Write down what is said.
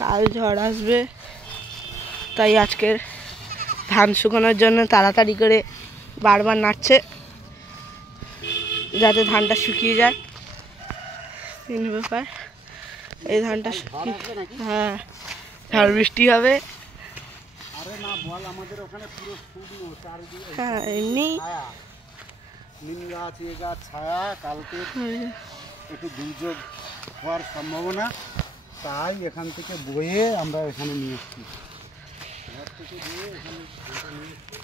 কাল ঝড় আসবে, তাই আজকের ধান শুকানোর জন্য তাড়াতাড়ি করে বারবার নাড়ছে যাতে ধানটা শুকিয়ে যায়। তিন ব্যাপার এই ধানটা শুকিয়ে, হ্যাঁ ঝড় বৃষ্টি হবে। হ্যাঁ এমনি নিম গাছ এ গাছ ছায়া, কালকে একটু দুর্যোগ হওয়ার সম্ভাবনা, তাই এখান থেকে বয়ে আমরা এখানে নিয়ে এসেছি। ঘর থেকে বয়ে এখানে নিয়ে এসেছি।